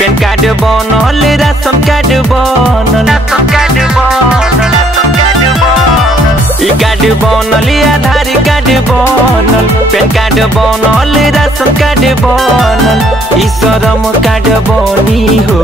Pan card बनल ration card बनल ई कार्ड बनल आधार कार्ड बनल पैन कार्ड बनल राशन कार्ड बनल ई श्रम कार्ड बनी हो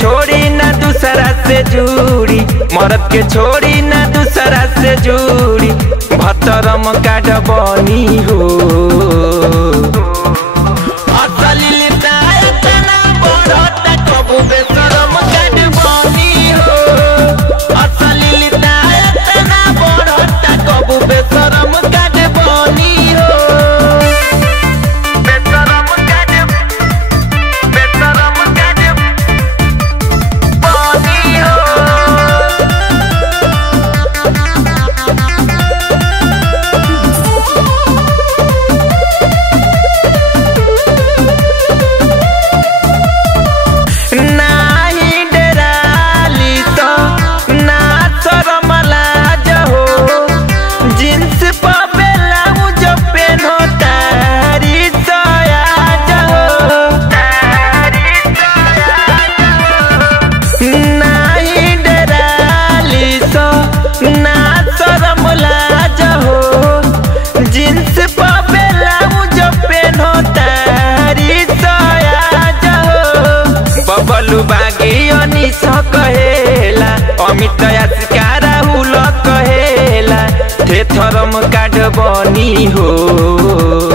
छोड़ी ना दूसरा से जुड़ी मरद के छोड़ी ना दूसरा से जुड़ी भतरम कार्ड बनी हो कहेला अमित राहुल कहेला थे थरम कार्ड बनी हो।